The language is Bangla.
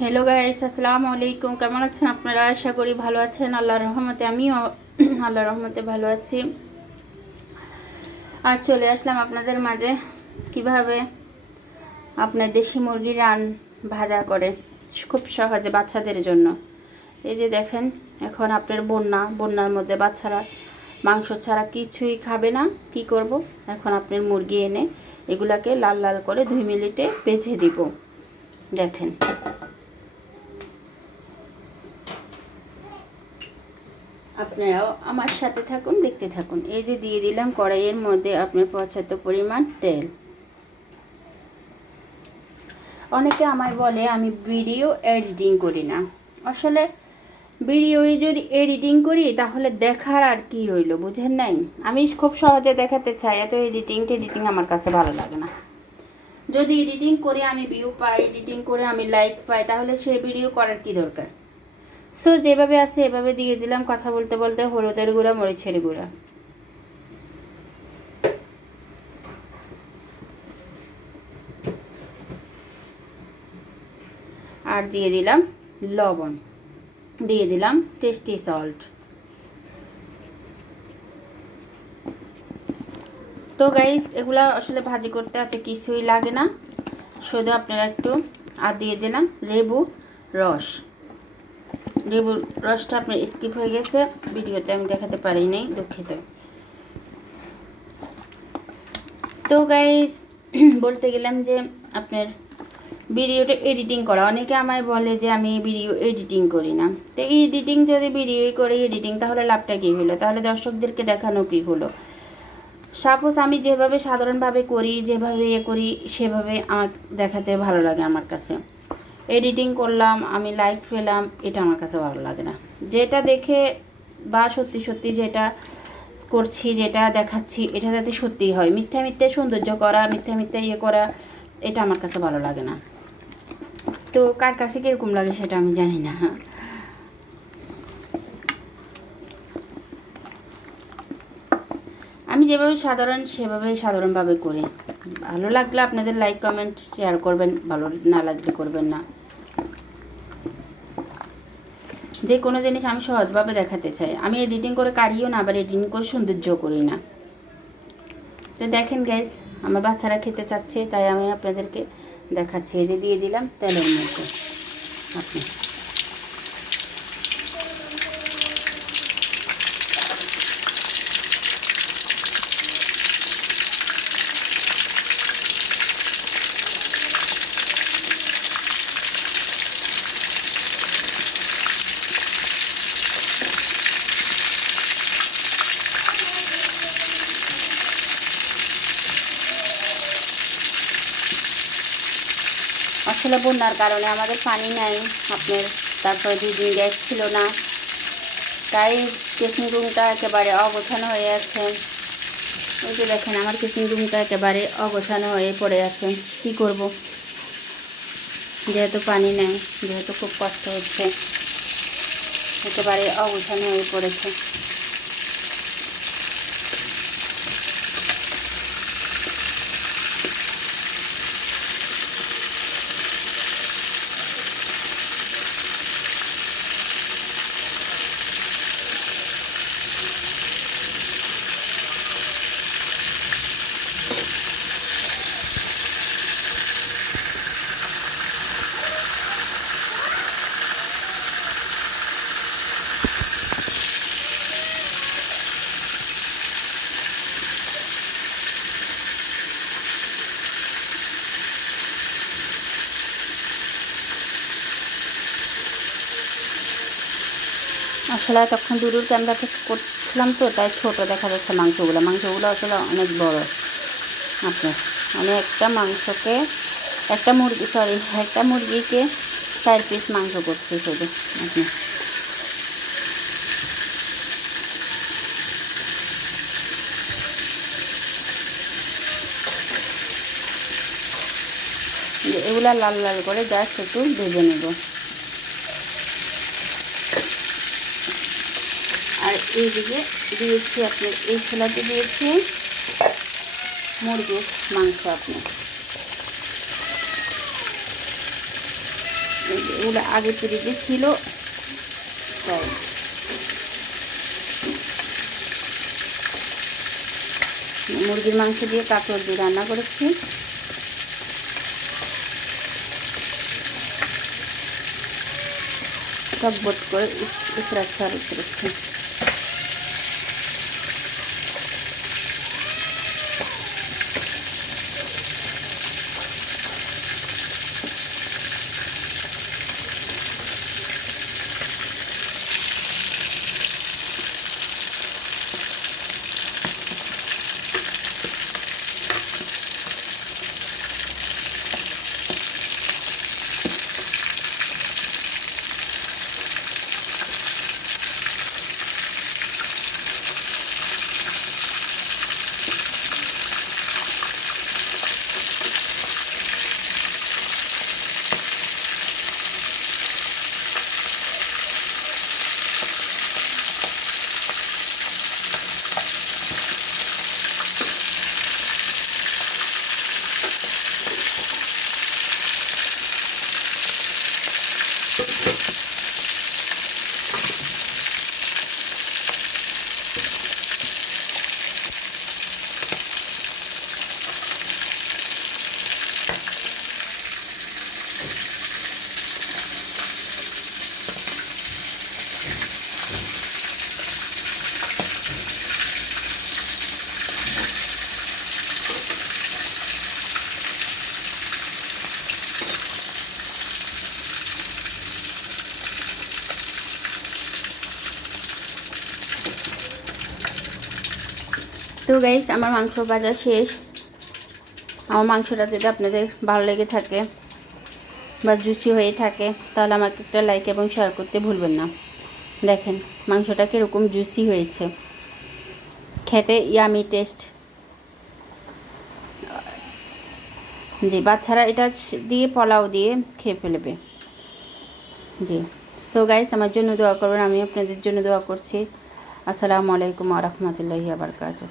হ্যালো গাইস, আসসালামু আলাইকুম। কেমন আছেন আপনারা? আশা করি ভালো আছেন আল্লাহর রহমতে। আমিও আল্লাহর রহমতে ভালো আছি। আর চলে আসলাম আপনাদের মাঝে কিভাবে আপনার দেশি মুরগি ভাজা করে খুব সহজে বাচ্চাদের জন্য। এই যে দেখেন, এখন আপনার বন্যার মধ্যে বাচ্চারা মাংস ছাড়া কিছুই খাবে না। কি করব? এখন আপনার মুরগি এনে এগুলাকে লাল লাল করে 2 মিনিটে ভেজে দিব। দেখেন, আপনারাও আমার সাথে থাকুন, দেখতে থাকুন। এই যে দিয়ে দিলাম কড়াইয়ের মধ্যে আপনার পর্যাপ্ত পরিমাণ তেল। অনেকে আমায় বলে আমি ভিডিও এডিটিং করি না। আসলে ভিডিও যদি এডিটিং করি তাহলে দেখার আর কি রইল, বুঝেন নাই? আমি খুব সহজে দেখাতে চাই, এত এডিটিং আমার কাছে ভালো লাগে না। যদি এডিটিং করে আমি ভিউ পাই, এডিটিং করে আমি লাইক পাই, তাহলে সে ভিডিও করার কি দরকার? সো যেভাবে আছে এভাবে দিয়ে দিলাম। কথা বলতে বলতে হলুদের গুঁড়া, মরিচের গুঁড়া, আর দিয়ে দিলাম লবণ, দিয়ে দিলাম টেস্টি সল্ট। তো গাইস, এগুলা আসলে ভাজি করতে এত কিছুই লাগে না, শুধু আপনারা একটু আর দিয়ে দিলাম রস লেবুর রসটা আপনার স্কিপ হয়ে গেছে, ভিডিওতে আমি দেখাতে পারি নাই, দুঃখিত। তো গাইস, বলতে গেলাম যে আপনার ভিডিওটা এডিটিং করা, অনেকে আমায় বলে যে আমি ভিডিও এডিটিং করি না। তো এডিটিং যদি ভিডিওই করে এডিটিং, তাহলে লাভটা কী হলো? তাহলে দর্শকদেরকে দেখানো কী হলো? সাপোজ আমি যেভাবে সাধারণভাবে করি, যেভাবে করি, সেভাবে আমার দেখাতে ভালো লাগে আমার কাছে। এডিটিং করলাম, আমি লাইক পেলাম, এটা আমার কাছে ভালো লাগে না। যেটা দেখে বা সত্যি সত্যি যেটা করছি, যেটা দেখাচ্ছি, এটা যাতে সত্যিই হয়, মিথ্যা মিথ্যা সৌন্দর্য করা, মিথ্যা মিথ্যা করা, এটা আমার কাছে ভালো লাগে না। তো কার কাছে কীরকম লাগে সেটা আমি জানি না। আমি যেভাবে সাধারণ সেভাবেই সাধারণভাবে করি। ভালো লাগলে আপনাদের লাইক কমেন্ট শেয়ার করবেন, ভালো না লাগলে করবেন না। যে কোনো জিনিস আমি সহজভাবে দেখাতে চাই। আমি এডিটিং করে কাটিও না, আবার এডিটিং করে সৌন্দর্য করি না। তো দেখেন গাইস, আমার বাচ্চারা খেতে চাচ্ছে, তাই আমি আপনাদেরকে দেখাচ্ছি। এই যে দিয়ে দিলাম তেলের মধ্যে আপনি। আসলে বন্যার কারণে আমাদের পানি নাই আপনার, তারপরে 2 দিন গ্যাস ছিল না, তাই কিচেন রুমটা একেবারে অগোছানো হয়ে আছে। ওই যে দেখেন, আমার কিচেন রুমটা একেবারে অগোছানো হয়ে পড়ে আছে। কি করব? যেহেতু পানি নেই, যেহেতু খুব কষ্ট হচ্ছে, একেবারে অগোছানো হয়ে পড়েছে। আসলে এতক্ষণ দূরের ক্যামেরা থেকে করছিলাম, তো তাই ছোটো দেখা যাচ্ছে মাংসগুলো আসলে অনেক বড়। আপনার আমি একটা মুরগিকে 4 পিস মাংস করছি শুধু। আপনি এগুলা লাল লাল করে জাস্ট একটু ভেজে নেব। আর এইদিকে দিয়েছি আপনার, এই ছোলাতে দিয়েছি মুরগির মাংস। আপনি এগুলো আগে ফ্রিজে ছিল তাই। মুরগির মাংস দিয়ে কাঁকড় দিয়ে রান্না করেছি। টকবট করে উতরাচ্ছে আর উতরাচ্ছে। তো গাইস, আমার মাংস ভাজা শেষ। আমার মাংসটা যদি আপনাদের ভালো লেগে থাকে বা জুসি হয়ে থাকে তাহলে আমাকে একটা লাইক এবং শেয়ার করতে ভুলবেন না। দেখেন মাংসটা কীরকম জুসি হয়েছে, খেতে ইয়ামি টেস্ট। জি, বাচ্চারা এটা দিয়ে পোলাও দিয়ে খেয়ে ফেলবে। জি, সো গাইস, আমার জন্য দোয়া করবেন, আমি আপনাদের জন্য দোয়া করছি। আসসালামু আলাইকুম ওয়া রাহমাতুল্লাহি ওয়া বারাকাতুহু।